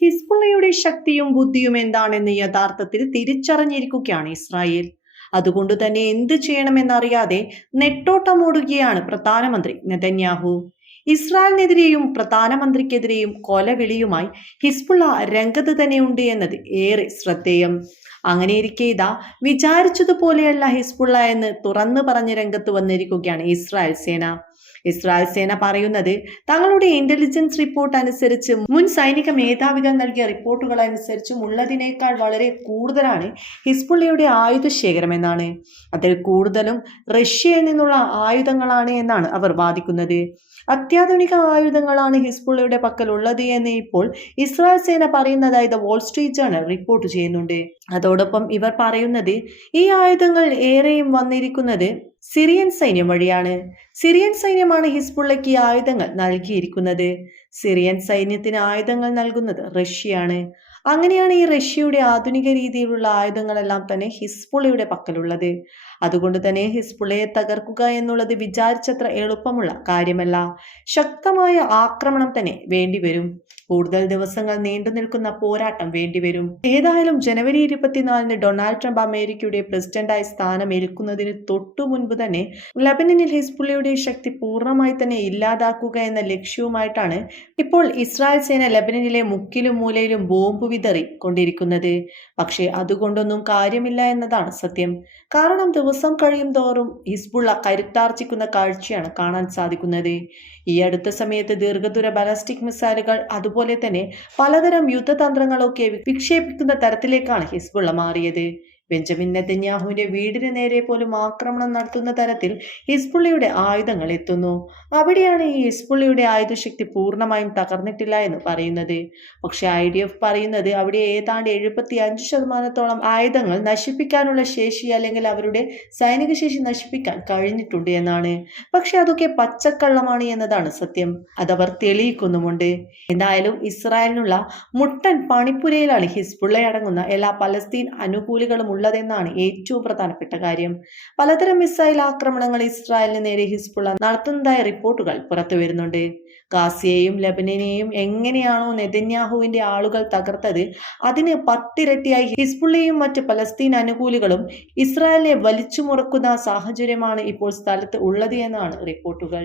ഹിസ്ബുള്ളയുടെ ശക്തിയും ബുദ്ധിയും എന്താണെന്ന് യഥാർത്ഥത്തിൽ തിരിച്ചറിഞ്ഞിരിക്കുകയാണ് ഇസ്രായേൽ. അതുകൊണ്ട് തന്നെ എന്ത് ചെയ്യണമെന്നറിയാതെ നെട്ടോട്ടമോടുകയാണ് പ്രധാനമന്ത്രി നെതന്യാഹു. ഇസ്രായേലിനെതിരെയും പ്രധാനമന്ത്രിക്കെതിരെയും കൊലവിളിയുമായി ഹിസ്ബുള്ള രംഗത്ത് തന്നെയുണ്ട് എന്നത് ഏറെ ശ്രദ്ധേയം. അങ്ങനെയിരിക്കെ ഇതാ വിചാരിച്ചതുപോലെയല്ല ഹിസ്ബുള്ള എന്ന് തുറന്നു പറഞ്ഞ രംഗത്ത് വന്നിരിക്കുകയാണ് ഇസ്രായേൽ സേന. ഇസ്രായേൽ സേന പറയുന്നത് തങ്ങളുടെ ഇന്റലിജൻസ് റിപ്പോർട്ട് അനുസരിച്ച് മുൻ സൈനിക മേധാവികൾ നൽകിയ റിപ്പോർട്ടുകൾ അനുസരിച്ചും ഉള്ളതിനേക്കാൾ വളരെ കൂടുതലാണ് ഹിസ്ബുള്ളയുടെ ആയുധശേഖരം എന്നാണ്. അതിൽ കൂടുതലും റഷ്യയിൽ നിന്നുള്ള ആയുധങ്ങളാണ് എന്നാണ് അവർ വാദിക്കുന്നത്. അത്യാധുനിക ആയുധങ്ങളാണ് ഹിസ്ബുള്ളയുടെ പക്കൽ ഉള്ളത് എന്ന് ഇപ്പോൾ ഇസ്രായേൽ സേന പറയുന്നതായി the Wall Street journal report ചെയ്യുന്നുണ്ട്. അതോടൊപ്പം ഇവർ പറയുന്നത് ഈ ആയുധങ്ങൾ ഏറെയും വന്നിരിക്കുന്നത് സിറിയൻ സൈന്യം വഴിയാണ്. സിറിയൻ സൈന്യമാണ് ഹിസ്ബുള്ളയ്ക്ക് ഈ ആയുധങ്ങൾ നൽകിയിരിക്കുന്നത്. സിറിയൻ സൈന്യത്തിന് ആയുധങ്ങൾ നൽകുന്നത് റഷ്യയാണ്. അങ്ങനെയാണ് ഈ റഷ്യയുടെ ആധുനിക രീതിയിലുള്ള ആയുധങ്ങളെല്ലാം തന്നെ ഹിസ്ബുള്ളയുടെ പക്കലുള്ളത്. അതുകൊണ്ട് തന്നെ ഹിസ്ബുള്ളയെ തകർക്കുക എന്നുള്ളത് വിചാരിച്ചത്ര എളുപ്പമുള്ള കാര്യമല്ല. ശക്തമായ ആക്രമണം തന്നെ വേണ്ടിവരും. കൂടുതൽ ദിവസങ്ങൾ നീണ്ടു നിൽക്കുന്ന പോരാട്ടം വേണ്ടിവരും. ഏതായാലും ജനുവരി 24 ഡൊണാൾഡ് ട്രംപ് അമേരിക്കയുടെ പ്രസിഡന്റായി സ്ഥാനമേൽക്കുന്നതിന് തൊട്ടു മുൻപ് തന്നെ ലബനനിൽ ഹിസ്ബുള്ളയുടെ ശക്തി പൂർണ്ണമായി തന്നെ ഇല്ലാതാക്കുക എന്ന ലക്ഷ്യവുമായിട്ടാണ് ഇപ്പോൾ ഇസ്രായേൽ സേന ലബനനിലെ മുക്കിലും മൂലയിലും ബോംബ് വിതറി കൊണ്ടിരിക്കുന്നത്. പക്ഷേ അതുകൊണ്ടൊന്നും കാര്യമില്ല എന്നതാണ് സത്യം. കാരണം ദിവസം കഴിയും തോറും ഹിസ്ബുള്ള കരുത്താർജിക്കുന്ന കാഴ്ചയാണ് കാണാൻ സാധിക്കുന്നത്. ഈ അടുത്ത സമയത്ത് ദീർഘദൂര ബാലിസ്റ്റിക് മിസൈലുകൾ അതുപോലെ തന്നെ പലതരം യുദ്ധതന്ത്രങ്ങളൊക്കെ വിക്ഷേപിക്കുന്ന തരത്തിലേക്കാണ് ഹിസ്ബുള്ള മാറിയത്. ബെഞ്ചമിൻ നെതന്യാഹുവിന്റെ വീടിന് നേരെ പോലും ആക്രമണം നടത്തുന്ന തരത്തിൽ ഹിസ്ബുള്ളയുടെ ആയുധങ്ങൾ എത്തുന്നു. അവിടെയാണ് ഈ ഹിസ്ബുള്ളയുടെ ആയുധശക്തി പൂർണ്ണമായും തകർന്നിട്ടില്ല എന്ന് പറയുന്നത്. പക്ഷെ IDF പറയുന്നത് അവിടെ ഏതാണ്ട് 75% ആയുധങ്ങൾ നശിപ്പിക്കാനുള്ള ശേഷി അല്ലെങ്കിൽ അവരുടെ സൈനിക ശേഷി നശിപ്പിക്കാൻ കഴിഞ്ഞിട്ടുണ്ട് എന്നാണ്. പക്ഷെ അതൊക്കെ പച്ചക്കള്ളമാണ് എന്നതാണ് സത്യം. അതവർ തെളിയിക്കുന്നുമുണ്ട്. എന്തായാലും ഇസ്രായേലിനുള്ള മുട്ടൻ പണിപ്പുരയിലാണ് ഹിസ്ബുള്ള അടങ്ങുന്ന എല്ലാ പലസ്തീൻ അനുകൂലികളും ഉള്ളതെന്നാണ് ഏറ്റവും പ്രധാനപ്പെട്ട കാര്യം. പലതരം മിസൈൽ ആക്രമണങ്ങൾ ഇസ്രായേലിന് നേരെ ഹിസ്ബുള്ള നടത്തുന്നതായ റിപ്പോർട്ടുകൾ പുറത്തു വരുന്നുണ്ട്. ഗാസയെയും ലബനനെയും എങ്ങനെയാണോ നെതന്യാഹുവിന്റെ ആളുകൾ തകർത്തത് അതിന് 10 ഇരട്ടിയായി ഹിസ്ബുള്ളയും മറ്റ് പലസ്തീൻ അനുകൂലികളും ഇസ്രായേലിനെ വലിച്ചു മുറക്കുന്ന സാഹചര്യമാണ് ഇപ്പോൾ സ്ഥലത്ത് ഉള്ളത് എന്നാണ് റിപ്പോർട്ടുകൾ.